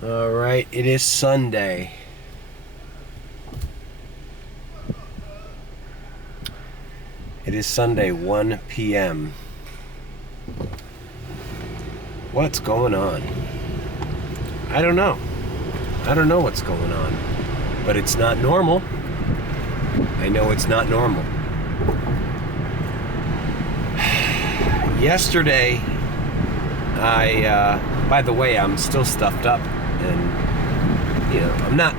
All right, it is Sunday. It is Sunday, 1 p.m. What's going on? I don't know. I don't know what's going on. But it's not normal. I know it's not normal. Yesterday, by the way, I'm still stuffed up. And, I'm not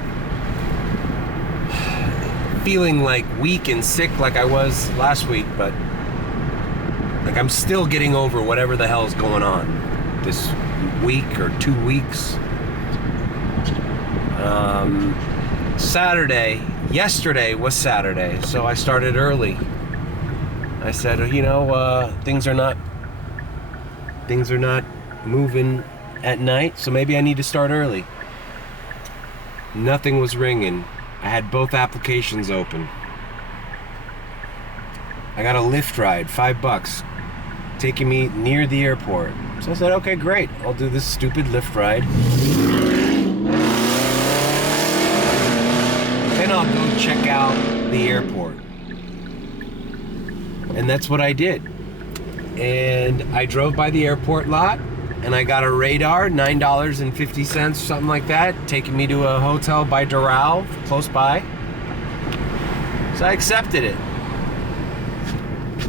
feeling like weak and sick like I was last week, but like I'm still getting over whatever the hell is going on this week or 2 weeks. Yesterday was Saturday, so I started early. I said, things are not moving at night, so maybe I need to start early. Nothing was ringing. I had both applications open. I got a Lyft ride, $5, taking me near the airport. So I said, okay, great. I'll do this stupid Lyft ride. Then I'll go check out the airport. And that's what I did. And I drove by the airport lot, and I got a radar, $9.50, something like that, taking me to a hotel by Doral, close by. So I accepted it.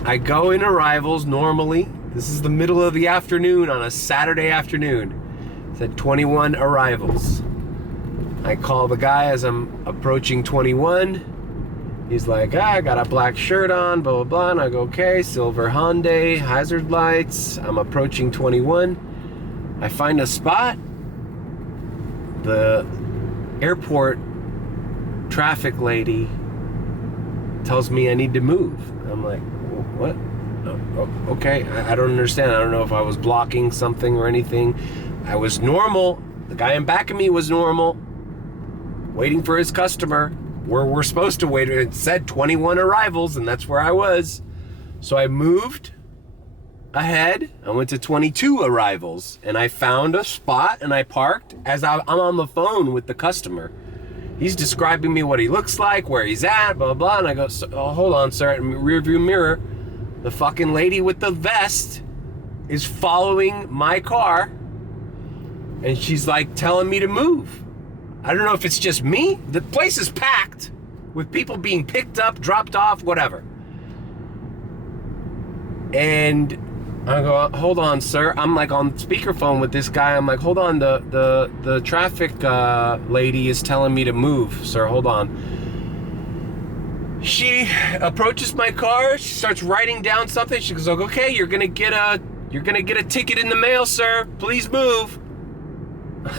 I go in arrivals normally. This is the middle of the afternoon on a Saturday afternoon. It said 21 arrivals. I call the guy as I'm approaching 21. He's like, I got a black shirt on, blah, blah, blah. And I go, okay, silver Hyundai, hazard lights. I'm approaching 21. I find a spot. The airport traffic lady tells me I need to move. I'm like, what? Oh, okay, I don't understand. I don't know if I was blocking something or anything. I was normal. The guy in back of me was normal, waiting for his customer. Where we're supposed to wait. It said 21 arrivals, and that's where I was. So I moved ahead. I went to 22 arrivals, and I found a spot, and I parked as I'm on the phone with the customer. He's describing me what he looks like, where he's at, blah, blah, and I go, hold on, sir. In the rearview mirror, the fucking lady with the vest is following my car, and she's like telling me to move. I don't know if it's just me. The place is packed with people being picked up, dropped off, whatever. And I go, hold on, sir. I'm like on speakerphone with this guy. I'm like, hold on, the traffic lady is telling me to move, sir. Hold on. She approaches my car. She starts writing down something. She goes, okay, you're gonna get a ticket in the mail, sir. Please move.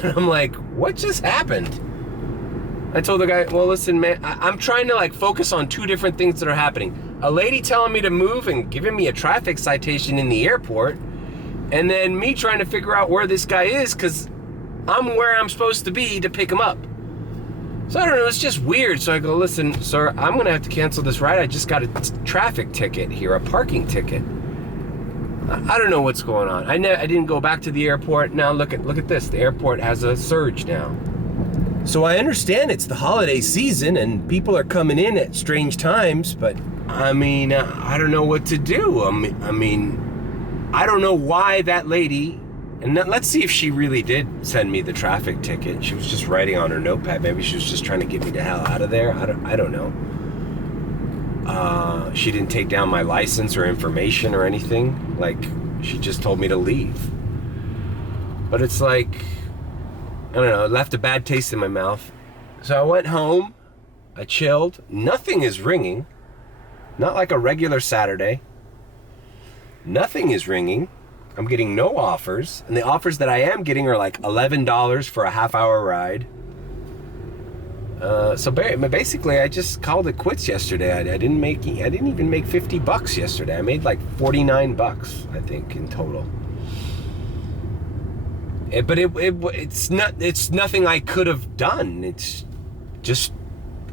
And I'm like, what just happened? I told the guy, well, listen, man, I'm trying to like focus on two different things that are happening. A lady telling me to move and giving me a traffic citation in the airport, and then me trying to figure out where this guy is because I'm where I'm supposed to be to pick him up. So I don't know, it's just weird. So I go, listen, sir, I'm gonna have to cancel this ride. I just got a traffic ticket here, a parking ticket. I don't know what's going on. I didn't go back to the airport. Now look at this. The airport has a surge now. So I understand it's the holiday season and people are coming in at strange times, but I mean, I don't know what to do. I mean, I don't know why that lady, and let's see if she really did send me the traffic ticket. She was just writing on her notepad. Maybe she was just trying to get me the hell out of there. I don't know. She didn't take down my license or information or anything. Like, she just told me to leave. But it's like, I don't know, it left a bad taste in my mouth. So I went home, I chilled, nothing is ringing. Not like a regular Saturday. Nothing is ringing. I'm getting no offers. And the offers that I am getting are like $11 for a half-hour ride. So basically, I just called it quits yesterday. I didn't even make $50 yesterday. I made like $49, I think, in total. But it's nothing I could have done. It's just,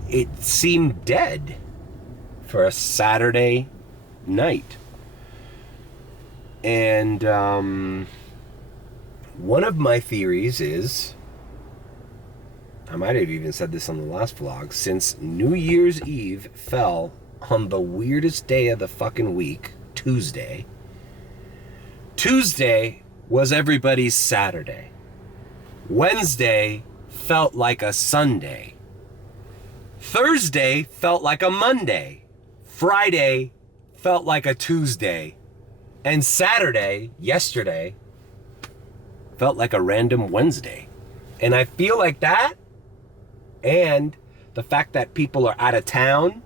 it seemed dead for a Saturday night. And one of my theories is I might have even said this on the last vlog, since New Year's Eve fell on the weirdest day of the fucking week, Tuesday. Tuesday was everybody's Saturday. Wednesday felt like a Sunday. Thursday felt like a Monday. Friday felt like a Tuesday. And Saturday, yesterday, felt like a random Wednesday. And I feel like that, and the fact that people are out of town,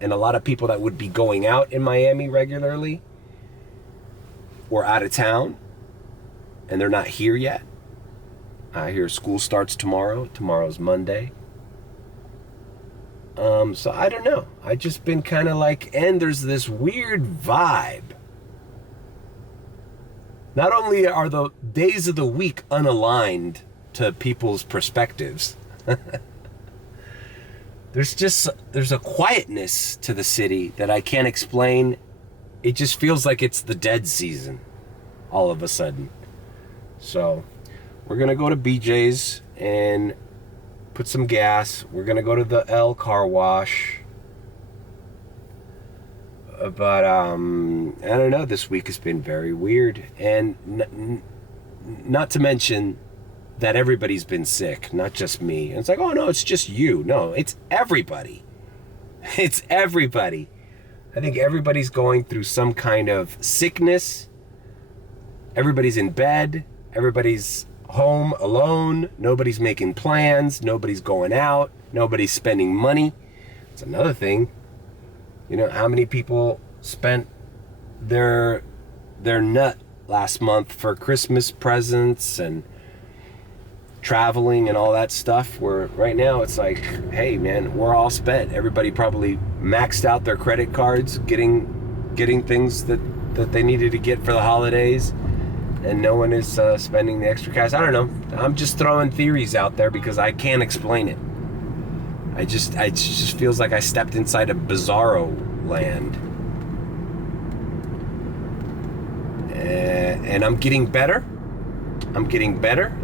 and a lot of people that would be going out in Miami regularly were out of town, and they're not here yet. I hear school starts tomorrow. Tomorrow's Monday. So I don't know. I just been kind of like, and there's this weird vibe. Not only are the days of the week unaligned to people's perspectives, there's a quietness to the city that I can't explain. It just feels like it's the dead season all of a sudden. So we're gonna go to BJ's and put some gas. We're gonna go to the L car wash. But I don't know, this week has been very weird. And not to mention that everybody's been sick, not just me. And it's like, oh no, it's just you. No, it's everybody. It's everybody. I think everybody's going through some kind of sickness. Everybody's in bed. Everybody's home alone. Nobody's making plans. Nobody's going out. Nobody's spending money. It's another thing. You know, how many people spent their nut last month for Christmas presents and traveling and all that stuff, where right now it's like, hey man, we're all spent. Everybody probably maxed out their credit cards, getting things that they needed to get for the holidays, and no one is spending the extra cash. I don't know. I'm just throwing theories out there because I can't explain it. It just feels like I stepped inside a bizarro land. And I'm getting better.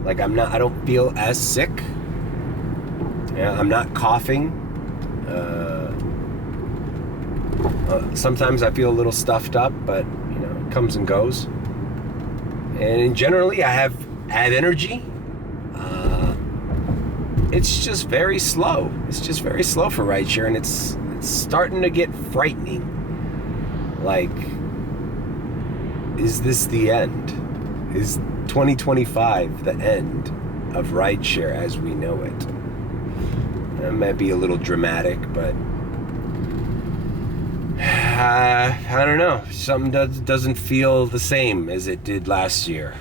Like I don't feel as sick. Yeah, I'm not coughing. Sometimes I feel a little stuffed up, but you know, it comes and goes. And generally I have energy. It's just very slow. It's just very slow for rideshare, and it's starting to get frightening. Like, is this the end? Is 2025 the end of rideshare as we know it? That might be a little dramatic, but I don't know. Something doesn't feel the same as it did last year.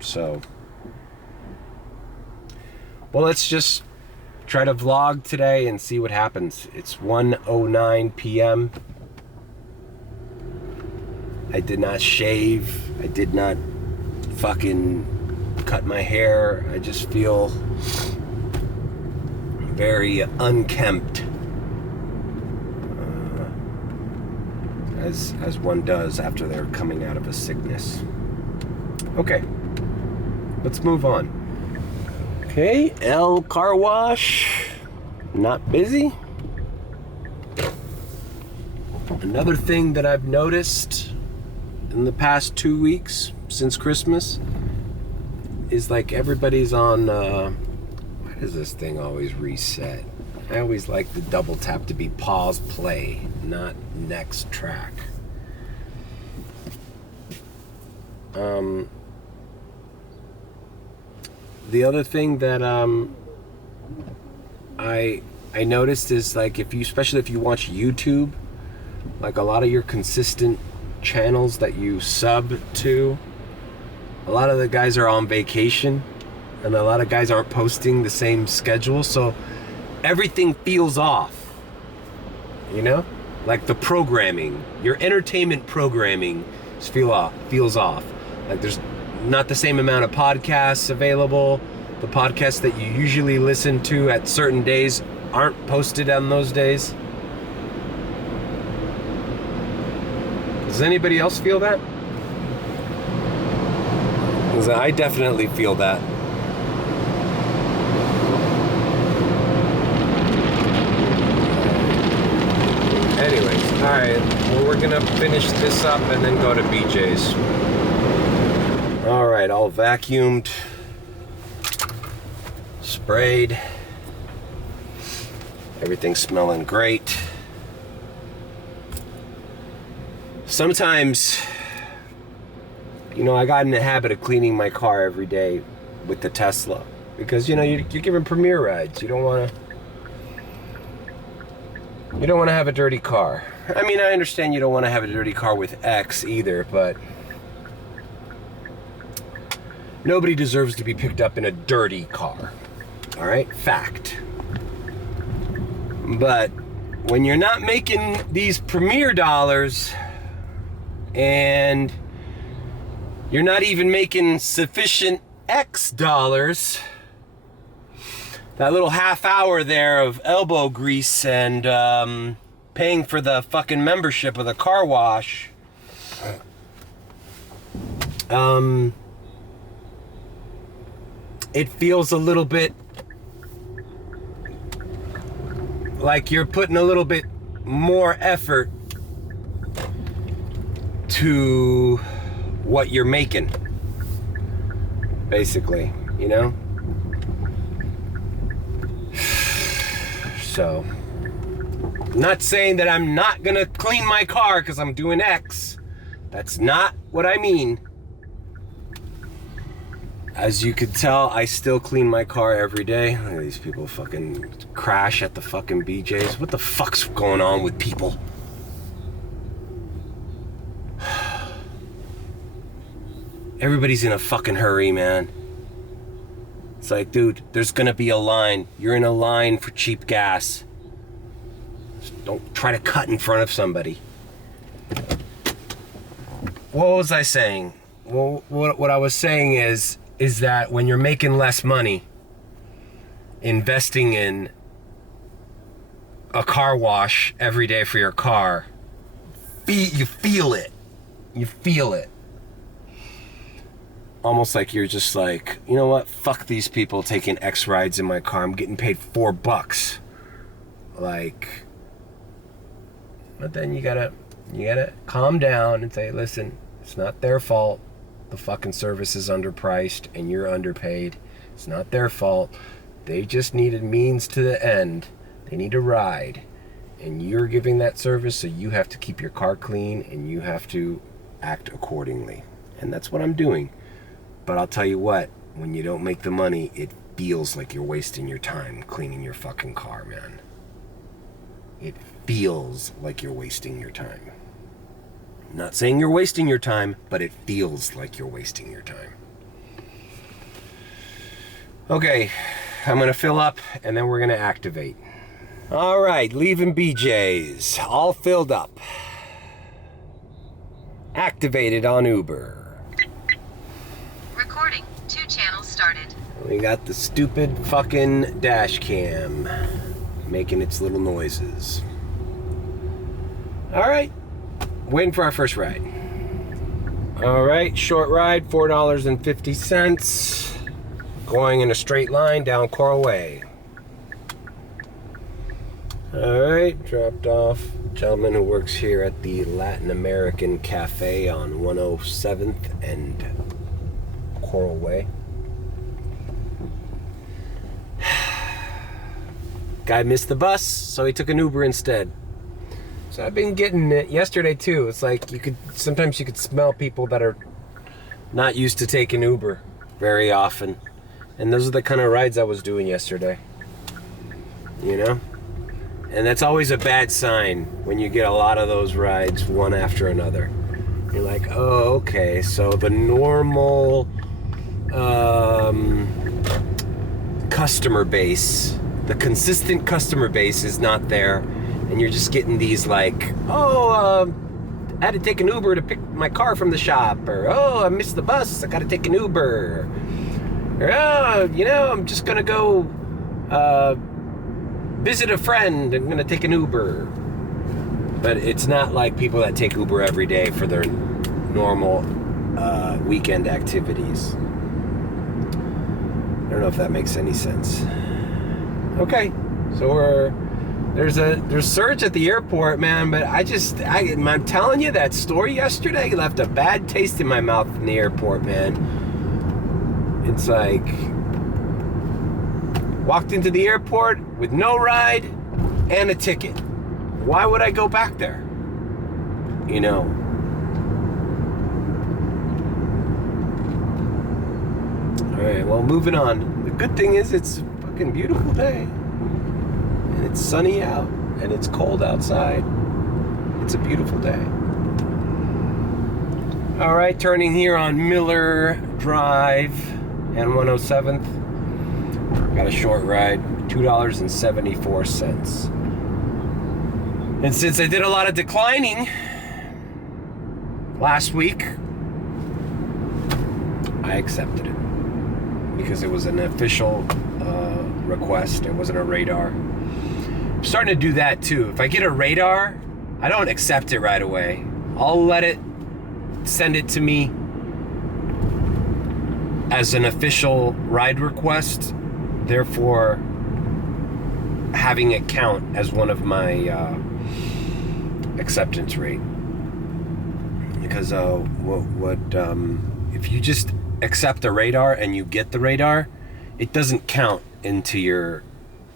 So, well, let's just try to vlog today and see what happens. It's 1:09 p.m. I did not shave. I did not fucking cut my hair. I just feel very unkempt, as one does after they're coming out of a sickness. Okay, let's move on. Okay, L car wash, not busy. Another thing that I've noticed in the past 2 weeks since Christmas is like everybody's on, why does this thing always reset? I always like the double tap to be pause play, not next track. The other thing that I noticed is like especially if you watch YouTube, like a lot of your consistent channels that you sub to, a lot of the guys are on vacation, and a lot of guys aren't posting the same schedule, so everything feels off. You know, like the programming, your entertainment programming feels off. Like there's not the same amount of podcasts available. The podcasts that you usually listen to at certain days aren't posted on those days. Does anybody else feel that? Because I definitely feel that. Alright, well, we're gonna finish this up and then go to BJ's. Alright, all vacuumed, sprayed, everything's smelling great. Sometimes, you know, I got in the habit of cleaning my car every day with the Tesla because, you know, you're giving Premier rides. You don't want to have a dirty car. I mean, I understand you don't want to have a dirty car with X either, but nobody deserves to be picked up in a dirty car. All right? Fact. But when you're not making these Premier dollars and you're not even making sufficient X dollars, that little half hour there of elbow grease and paying for the fucking membership of the car wash, it feels a little bit like you're putting a little bit more effort to what you're making, basically, you know? So, I'm not saying that I'm not gonna clean my car because I'm doing X. That's not what I mean. As you could tell, I still clean my car every day. Look at these people fucking crash at the fucking BJ's. What the fuck's going on with people? Everybody's in a fucking hurry, man. It's like, dude, there's gonna be a line. You're in a line for cheap gas. Just don't try to cut in front of somebody. What was I saying? Well, what I was saying is that when you're making less money, investing in a car wash every day for your car, you feel it. You feel it. Almost like you're just like, you know what? Fuck these people taking X rides in my car. I'm getting paid $4. Like, but then you gotta calm down and say, listen, it's not their fault. The fucking service is underpriced and you're underpaid. It's not their fault. They just needed means to the end. They need a ride. And you're giving that service, so you have to keep your car clean and you have to act accordingly. And that's what I'm doing. But I'll tell you what, when you don't make the money, it feels like you're wasting your time cleaning your fucking car, man. It feels like you're wasting your time. I'm not saying you're wasting your time, but it feels like you're wasting your time. Okay, I'm gonna fill up and then we're gonna activate. All right, leaving BJ's, all filled up. Activated on Uber. Recording, 2 channels started. We got the stupid fucking dash cam making its little noises. All right, waiting for our first ride. All right, short ride, $4.50. Going in a straight line down Coral Way. All right, dropped off. Gentleman who works here at the Latin American Cafe on 107th and Coral Way. Guy missed the bus, so he took an Uber instead. So I've been getting it yesterday too. It's like sometimes you could smell people that are not used to taking Uber very often. And those are the kind of rides I was doing yesterday. You know? And that's always a bad sign when you get a lot of those rides one after another. You're like, oh, okay, so the normal customer base, the consistent customer base is not there, and you're just getting these like, I had to take an Uber to pick my car from the shop, or I missed the bus, I gotta take an Uber, or I'm just gonna go visit a friend, I'm gonna take an Uber. But it's not like people that take Uber every day for their normal weekend activities. I don't know if that makes any sense. Okay, so we're there's surge at the airport, man. But I'm telling you, that story yesterday left a bad taste in my mouth in the airport, man. It's like, walked into the airport with no ride and a ticket. Why would I go back there? You know. All right, well, moving on. The good thing is it's a fucking beautiful day. And it's sunny out, and it's cold outside. It's a beautiful day. All right, turning here on Miller Drive and 107th. Got a short ride, $2.74. And since I did a lot of declining last week, I accepted it because it was an official request. It wasn't a radar. I'm starting to do that too. If I get a radar, I don't accept it right away. I'll let it send it to me as an official ride request, therefore having it count as one of my acceptance rate. Because if you just accept a radar and you get the radar, it doesn't count into your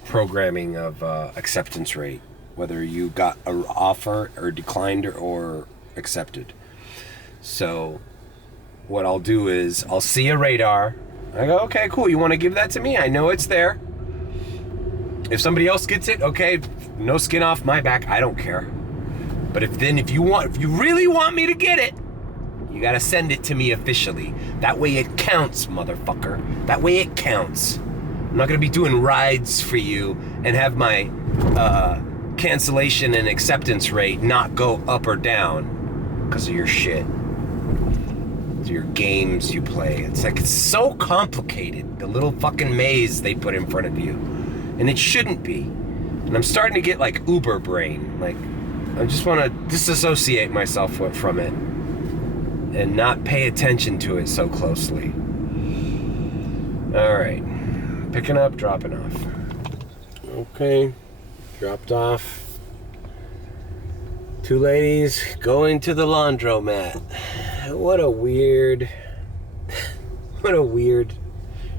programming of acceptance rate, whether you got an offer or declined or accepted. So what I'll do is I'll see a radar. I go, okay, cool. You want to give that to me? I know it's there. If somebody else gets it, okay, no skin off my back. I don't care. But if you really want me to get it, you gotta send it to me officially. That way it counts, motherfucker. That way it counts. I'm not gonna be doing rides for you and have my cancellation and acceptance rate not go up or down because of your shit. Your games you play. It's like, it's so complicated, the little fucking maze they put in front of you. And it shouldn't be. And I'm starting to get like Uber brain. Like, I just want to disassociate myself from it and not pay attention to it so closely. All right. Picking up, dropping off. Okay. Dropped off. Two ladies going to the laundromat. What a weird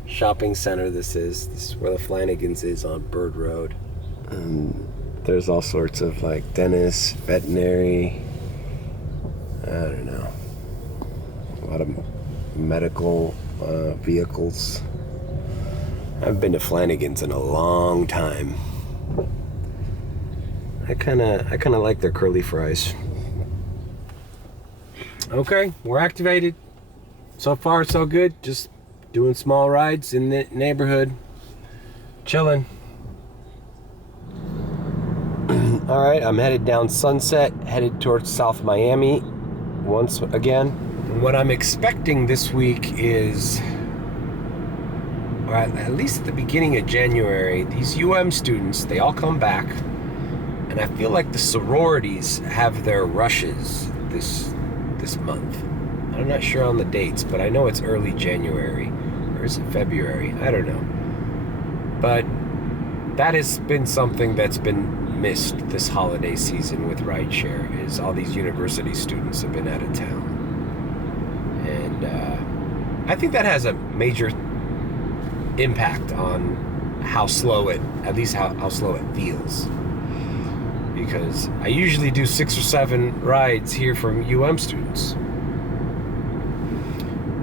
shopping center this is. This is where the Flanigan's is on Bird Road. There's all sorts of like dentists, veterinary, I don't know, a lot of medical vehicles. I haven't been to Flanigan's in a long time. I kind of like their curly fries. Okay, we're activated. So far, so good. Just doing small rides in the neighborhood. Chilling. All right, I'm headed down Sunset, headed towards South Miami once again. And what I'm expecting this week is, or at least at the beginning of January, these students, they all come back. And I feel like the sororities have their rushes this month. I'm not sure on the dates, but I know it's early January, or is it February? I don't know. But that has been something that's been missed this holiday season with rideshare, is all these university students have been out of town. And I think that has a major impact on how slow it feels. Because I usually do 6 or 7 rides here from students.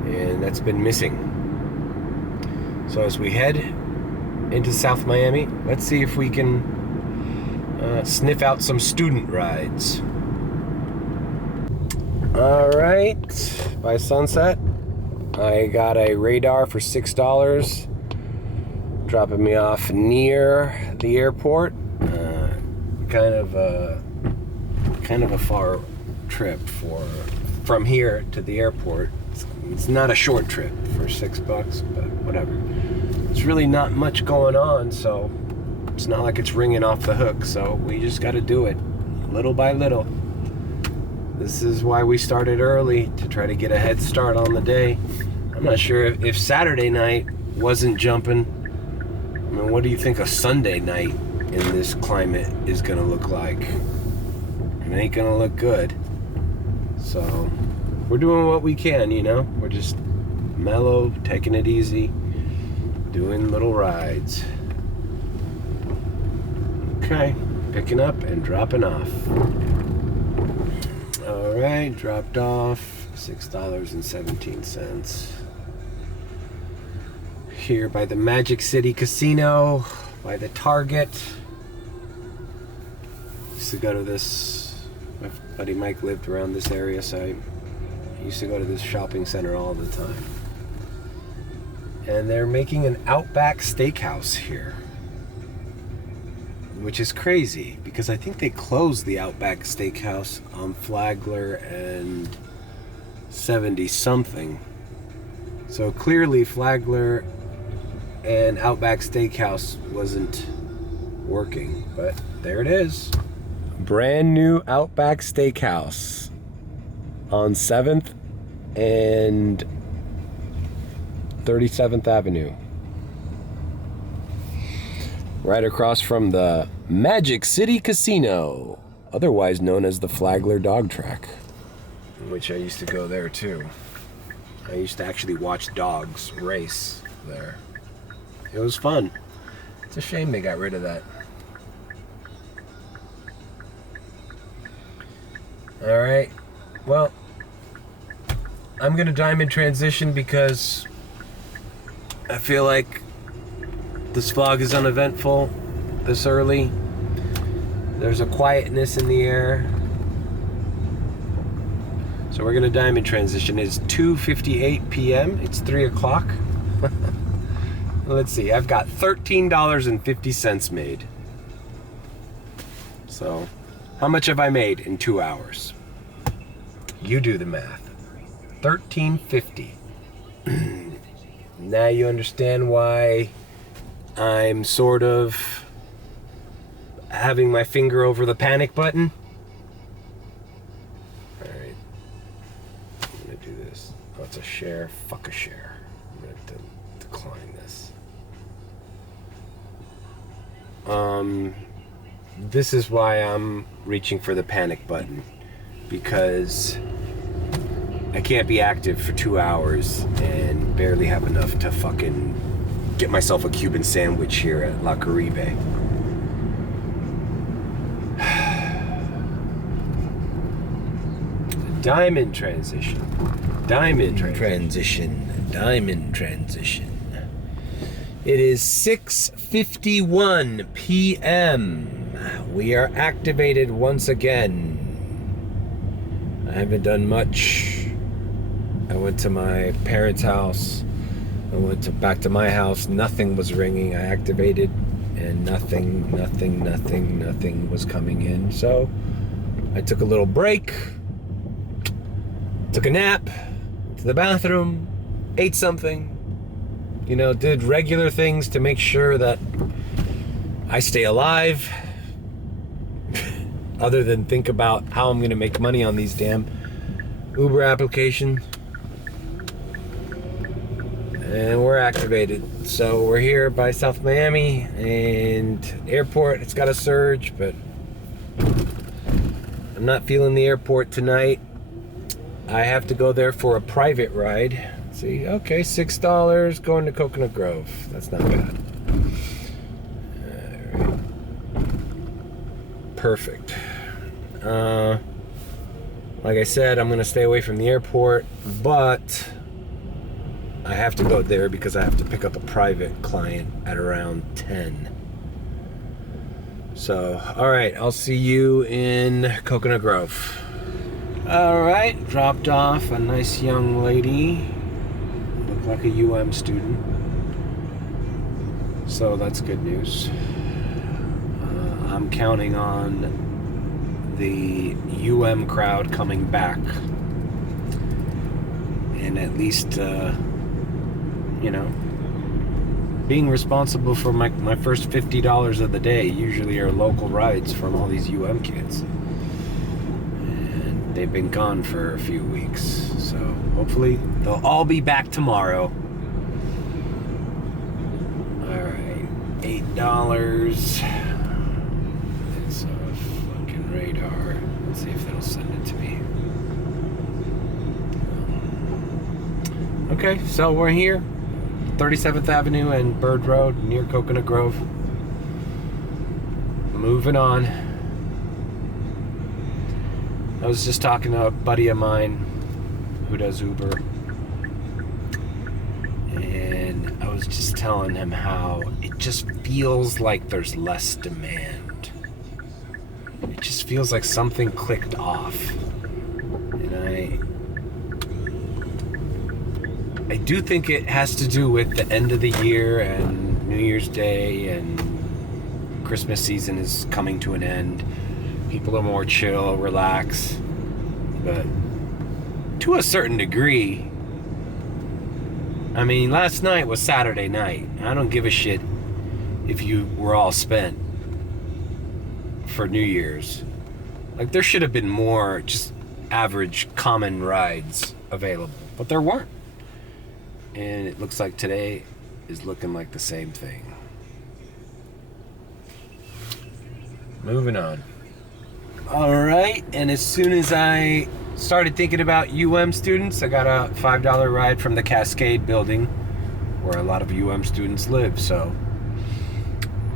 And that's been missing. So as we head into South Miami, let's see if we can sniff out some student rides. All right, by Sunset, I got a radar for $6, dropping me off near the airport. Kind of a far trip from here to the airport. It's not a short trip for $6, but whatever. It's really not much going on, so it's not like it's ringing off the hook. So we just got to do it little by little. This is why we started early, to try to get a head start on the day. I'm not sure if Saturday night wasn't jumping. I mean, what do you think of Sunday night in this climate is gonna look like. It ain't gonna look good. So we're doing what we can, you know? We're just mellow, taking it easy, doing little rides. Okay, picking up and dropping off. All right, dropped off, $6.17. Here by the Magic City Casino, by the Target. Used to go to this, my buddy Mike lived around this area, so I used to go to this shopping center all the time. And they're making an Outback Steakhouse here, which is crazy because I think they closed the Outback Steakhouse on Flagler and 70 something. So clearly Flagler and Outback Steakhouse wasn't working, but there it is. Brand new Outback Steakhouse on 7th and 37th Avenue. Right across from the Magic City Casino, otherwise known as the Flagler Dog Track, which I used to go there too. I used to actually watch dogs race there. It was fun. It's a shame they got rid of that. All right, well, I'm gonna diamond transition because I feel like this vlog is uneventful this early. There's a quietness in the air. So we're gonna diamond transition. It's 2:58 p.m. It's 3 o'clock. Let's see, I've got $13.50 made. So, how much have I made in 2 hours? You do the math. $13.50. Now you understand why I'm sort of having my finger over the panic button. Alright. I'm gonna do this. Oh, it's a share. Fuck a share. I'm gonna have to decline this. This is why I'm reaching for the panic button, because I can't be active for 2 hours and barely have enough to fucking get myself a Cuban sandwich here at La Caribe. Diamond transition. Diamond transition. Diamond transition. It is 6:51 p.m. We are activated once again. I haven't done much. I went to my parents' house. I went back to my house. Nothing was ringing. I activated and nothing was coming in. So I took a little break, took a nap, went to the bathroom, ate something, you know, did regular things to make sure that I stay alive, other than think about how I'm gonna make money on these damn Uber applications. And we're activated. So we're here by South Miami and airport. It's got a surge, but I'm not feeling the airport tonight. I have to go there for a private ride. Let's see, okay, $6 going to Coconut Grove. That's not bad. All right. Perfect. Like I said, I'm gonna stay away from the airport, but I have to go there because I have to pick up a private client at around 10. So, all right, I'll see you in Coconut Grove. All right, dropped off a nice young lady. Looked like a UM student. So that's good news. I'm counting on the UM crowd coming back. And at least, you know, being responsible for my first $50 of the day usually are local rides from all these UM kids. And they've been gone for a few weeks. So hopefully they'll all be back tomorrow. All right, $8. Let's see if they'll send it to me. Okay, so we're here. 37th Avenue and Bird Road near Coconut Grove. Moving on. I was just talking to a buddy of mine who does Uber. And I was just telling him how it just feels like there's less demand. It just feels like something clicked off. And I do think it has to do with the end of the year and New Year's Day and Christmas season is coming to an end. People are more chill, relax. But to a certain degree, I mean, last night was Saturday night. I don't give a shit if you were all spent for New Year's. Like, there should have been more just average common rides available, but there weren't. And it looks like today is looking like the same thing. Moving on. All right, and as soon as I started thinking about students, I got a $5 ride from the Cascade building where a lot of students live. So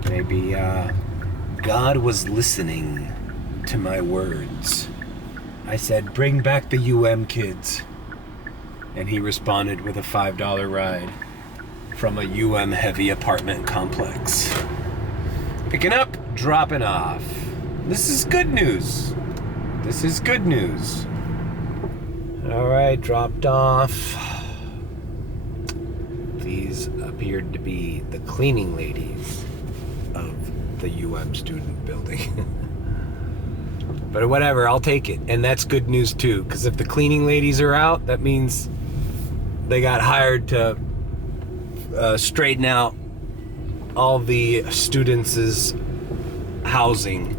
maybe God was listening to my words. I said, bring back the kids. And he responded with a $5 ride from a heavy apartment complex. Picking up, dropping off. This is good news. This is good news. All right, dropped off. These appeared to be the cleaning ladies of the student building. But whatever, I'll take it. And that's good news too, because if the cleaning ladies are out, that means they got hired to straighten out all the students' housing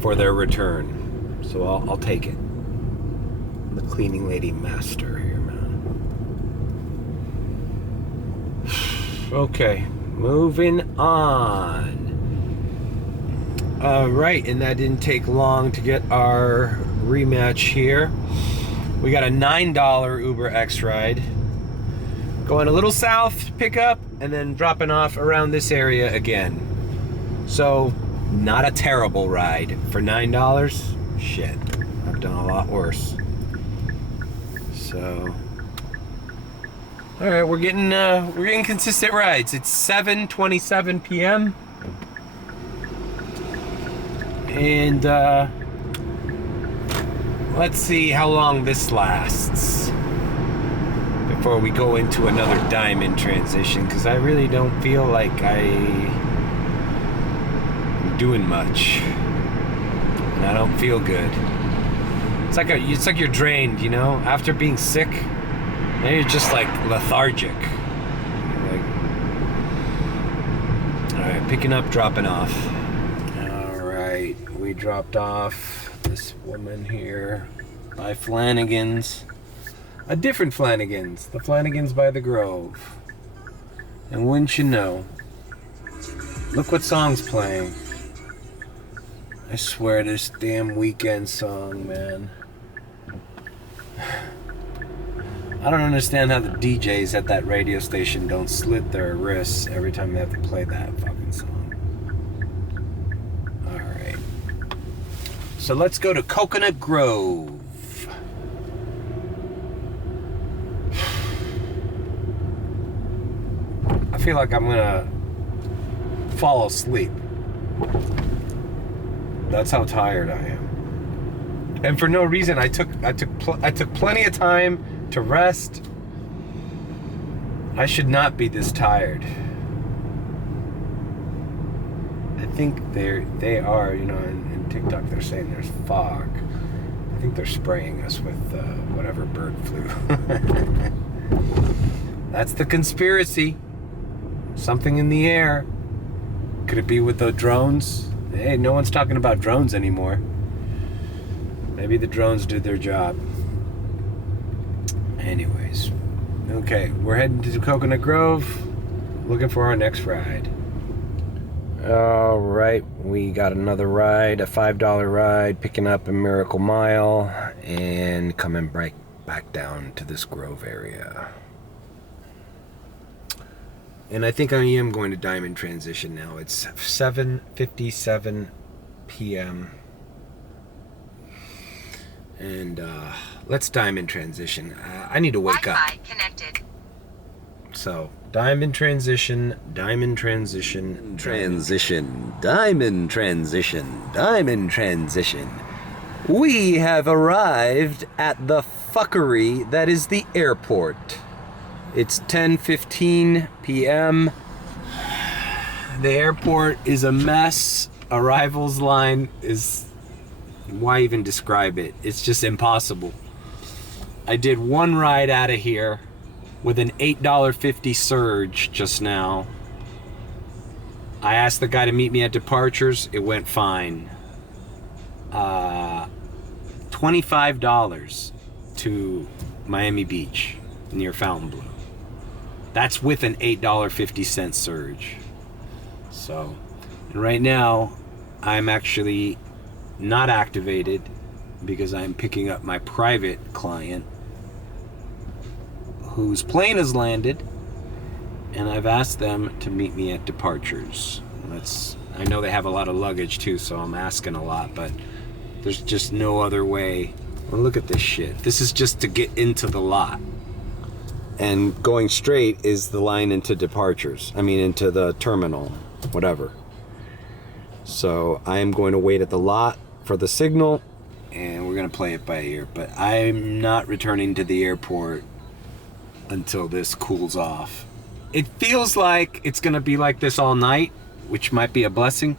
for their return. So I'll take it. I'm the cleaning lady master here, man. Okay, moving on. Right, and that didn't take long to get our rematch here. We got a $9 Uber X ride. Going a little south, pick up, and then dropping off around this area again. So, not a terrible ride. For $9, shit, I've done a lot worse. So, all right, we're getting consistent rides. It's 7:27 p.m. And let's see how long this lasts before we go into another diamond transition, because I really don't feel like I'm doing much, and I don't feel good. It's like you're drained, you know, after being sick. Now you're just like lethargic. Like, all right, picking up, dropping off. All right, we dropped off this woman here by Flanigan's. A different Flanigan's. The Flanigan's by the Grove. And wouldn't you know, look what song's playing. I swear this damn Weekend song, man. I don't understand how the DJs at that radio station don't slit their wrists every time they have to play that fucking song. Alright. So let's go to Coconut Grove. I feel like I'm gonna fall asleep. That's how tired I am. And for no reason. I took plenty of time to rest. I should not be this tired. I think they are, you know, in TikTok they're saying there's fog. I think they're spraying us with whatever bird flu. That's the conspiracy. Something in the air. Could it be with the drones? Hey, no one's talking about drones anymore. Maybe the drones did their job. Anyways. Okay, we're heading to Coconut Grove, looking for our next ride. All right, we got another ride, a $5 ride, picking up a Miracle Mile and coming right back down to this Grove area. And I think I am going to Diamond Transition now. It's 7:57 p.m. And let's Diamond Transition. I need to wake up. Wi-Fi connected. So, Diamond Transition, Diamond Transition, Transition, Diamond Transition, Diamond Transition. We have arrived at the fuckery that is the airport. It's 10:15 p.m. The airport is a mess. Arrivals line is... why even describe it? It's just impossible. I did one ride out of here with an $8.50 surge just now. I asked the guy to meet me at departures. It went fine. $25 to Miami Beach near Fontainebleau. That's with an $8.50 surge. So, and right now, I'm actually not activated because I'm picking up my private client whose plane has landed, and I've asked them to meet me at departures. I know they have a lot of luggage too, so I'm asking a lot, but there's just no other way. Well, look at this shit. This is just to get into the lot. And going straight is the line into departures. I mean, into the terminal, whatever. So I am going to wait at the lot for the signal, and we're going to play it by ear. But I'm not returning to the airport until this cools off. It feels like it's going to be like this all night, which might be a blessing,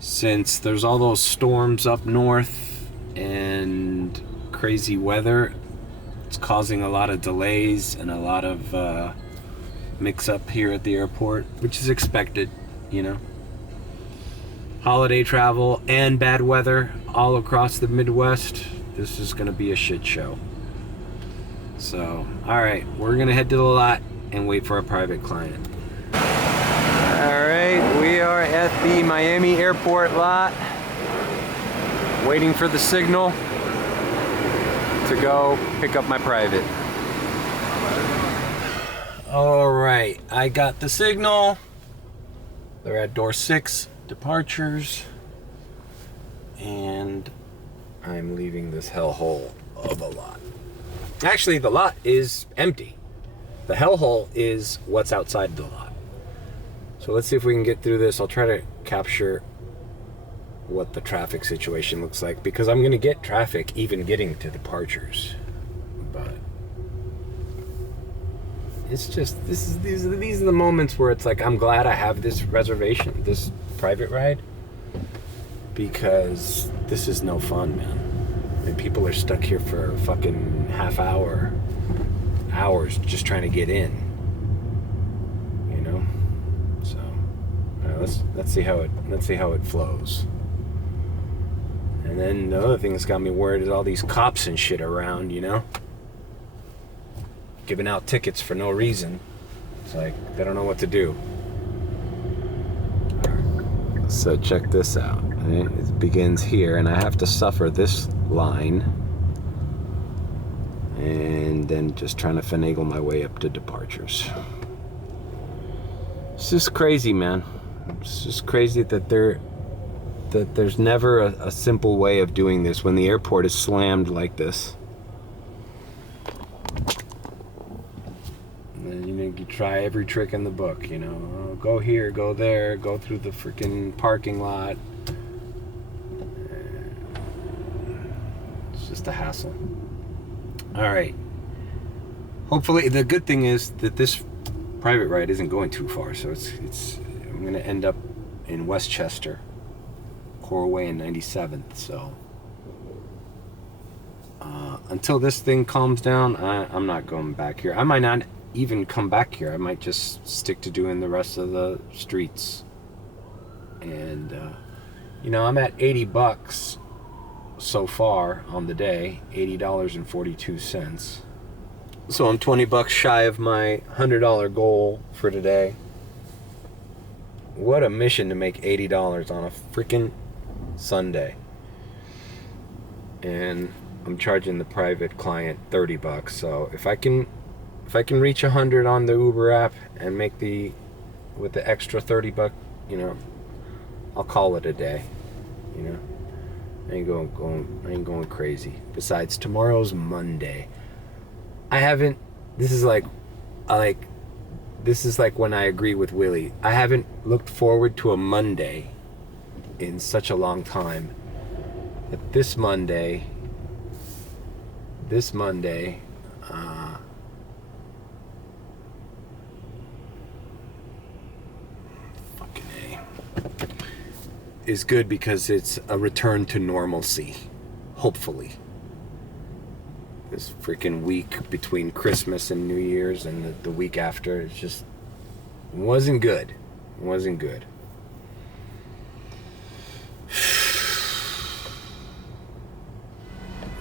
since there's all those storms up north and crazy weather. It's causing a lot of delays and a lot of mix-up here at the airport, which is expected, you know. Holiday travel and bad weather all across the Midwest. This is going to be a shit show. So, alright, we're going to head to the lot and wait for our private client. Alright, we are at the Miami airport lot, waiting for the signal to go pick up my private. Alright, I got the signal. They're at door 6, departures. And I'm leaving this hellhole of a lot. Actually, the lot is empty. The hellhole is what's outside the lot. So let's see if we can get through this. I'll try to capture what the traffic situation looks like, because I'm going to get traffic even getting to departures. But it's just, these are the moments where it's like, I'm glad I have this reservation, this private ride, because this is no fun, man. I mean, people are stuck here for a fucking half hour, hours just trying to get in, you know. So let's see how it flows. And then the other thing that's got me worried is all these cops and shit around, you know, giving out tickets for no reason. It's like they don't know what to do. So check this out. It begins here, and I have to suffer this line, and then just trying to finagle my way up to departures. It's just crazy, man. It's just crazy that there's never a simple way of doing this when the airport is slammed like this. And then, you know, you try every trick in the book, you know. Oh, go here, go there, go through the freaking parking lot. It's just a hassle. All right. Hopefully, the good thing is that this private ride isn't going too far, so I'm going to end up in Westchester, Corway and 97th. So until this thing calms down, I'm not going back here. I might not even come back here. I might just stick to doing the rest of the streets. And you know, I'm at $80 so far on the day, $80.42. So I'm $20 shy of my $100 goal for today. what a mission to make $80 on a freaking Sunday. And I'm charging the private client $30. So if I can reach 100 on the Uber app and make with the extra $30, you know, I'll call it a day. You know, I ain't going crazy. Besides, tomorrow's Monday. This is like when I agree with Willie. I haven't looked forward to a Monday in such a long time. But this Monday, fucking A, is good because it's a return to normalcy, hopefully. This freaking week between Christmas and New Year's and the week after, it wasn't good. It wasn't good.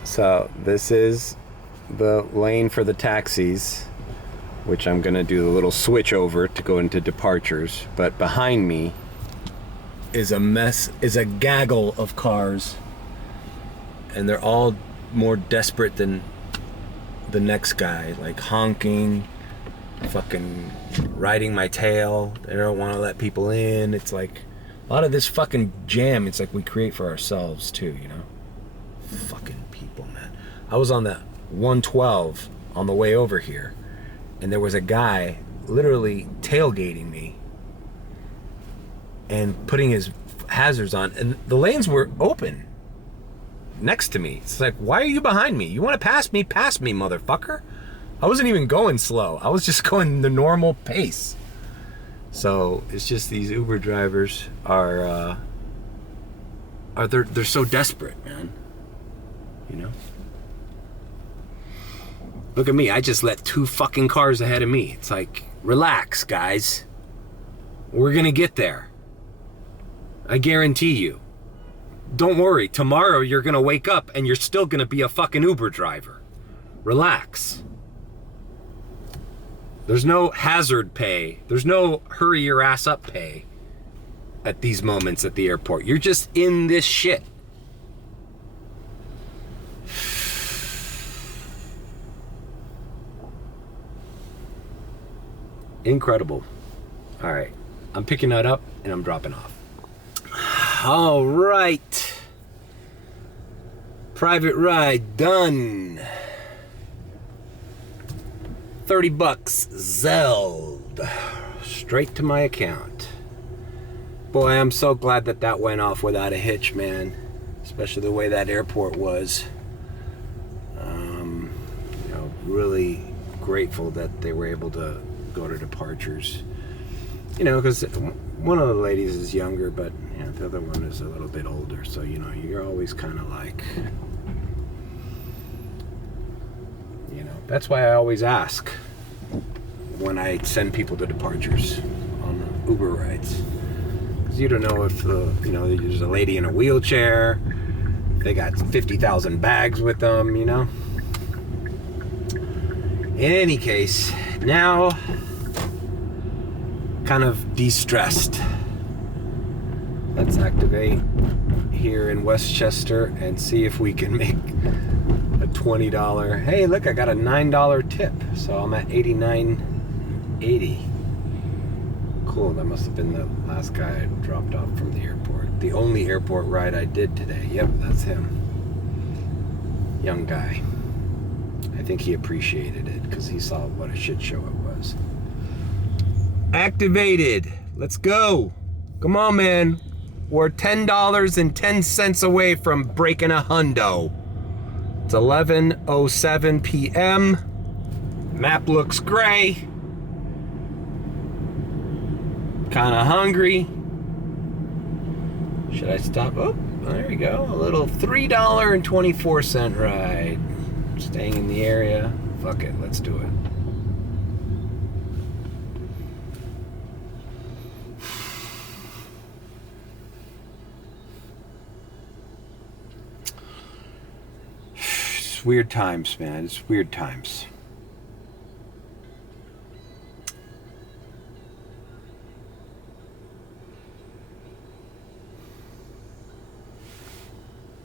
So this is the lane for the taxis, which I'm gonna do a little switch over to go into departures. But behind me is a gaggle of cars, and they're all more desperate than the next guy, like honking, fucking riding my tail. They don't want to let people in. It's like a lot of this fucking jam, it's like we create for ourselves too, you know? Fucking people, man. I was on the 112 on the way over here, and there was a guy literally tailgating me and putting his hazards on, and the lanes were open next to me. It's like, why are you behind me? You want to pass me, motherfucker. I wasn't even going slow. I was just going the normal pace. So it's just these Uber drivers are they're so desperate, man. You know? Look at me. I just let 2 fucking cars ahead of me. It's like, relax, guys. We're gonna get there. I guarantee you. Don't worry. Tomorrow you're gonna wake up and you're still gonna be a fucking Uber driver. Relax. There's no hazard pay. There's no hurry your ass up pay at these moments at the airport. You're just in this shit. Incredible. All right. I'm picking that up and I'm dropping off. All right. Private ride done. $30 Zelled straight to my account. Boy, I'm so glad that went off without a hitch, man. Especially the way that airport was. You know, really grateful that they were able to go to departures. You know, because one of the ladies is younger, but you know, the other one is a little bit older. So, you know, you're always kind of like, you know, that's why I always ask when I send people to departures on Uber rides. Because you don't know if, you know, there's a lady in a wheelchair, they got 50,000 bags with them, you know. In any case, now kind of de-stressed. Let's activate here in Westchester and see if we can make a $20. Hey, look, I got a $9 tip, so I'm at $89.80. Cool, that must have been the last guy I dropped off from the airport. The only airport ride I did today. Yep, that's him. Young guy. I think he appreciated it because he saw what a shit show it was. Activated. Let's go. Come on, man. We're $10.10 away from breaking a hundo. It's 11:07 p.m. Map looks gray. Kind of hungry. Should I stop? Oh, there we go. A little $3.24 ride. Staying in the area. Fuck it, let's do it. It's weird times, man. It's weird times.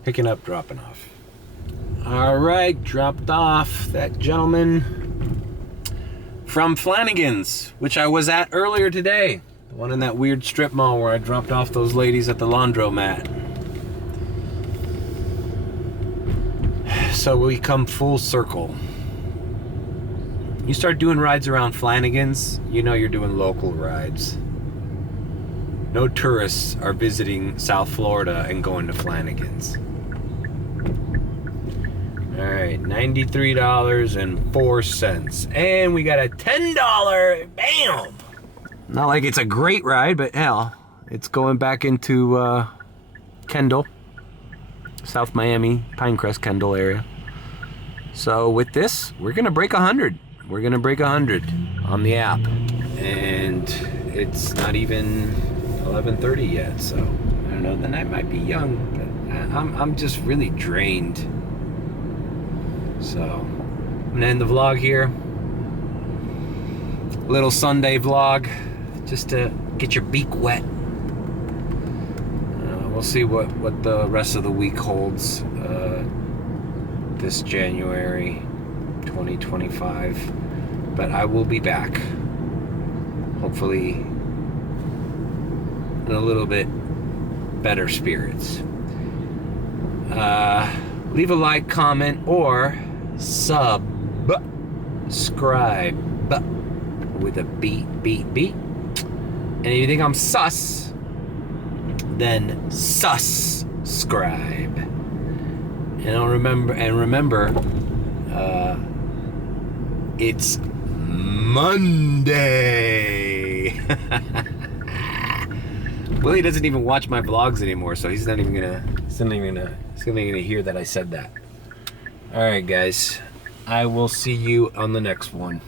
Picking up, dropping off. All right, dropped off that gentleman from Flanigan's, which I was at earlier today. The one in that weird strip mall where I dropped off those ladies at the laundromat. So we come full circle. You start doing rides around Flanigan's, you know you're doing local rides. No tourists are visiting South Florida and going to Flanigan's. All right, $93.04. And we got a $10, bam! Not like it's a great ride, but hell, it's going back into Kendall, South Miami, Pinecrest, Kendall area. So with this, we're gonna break 100. We're gonna break 100 on the app. And it's not even 11:30 yet, so I don't know, the night might be young, but I'm just really drained. So I'm gonna end the vlog here. Little Sunday vlog, just to get your beak wet. We'll see what the rest of the week holds this January 2025. But I will be back, hopefully in a little bit better spirits. Leave a like, comment, or subscribe with a beat. And if you think I'm sus, then subscribe. And remember, it's Monday. Willie doesn't even watch my vlogs anymore, so he's not even gonna hear that I said that. All right, guys, I will see you on the next one.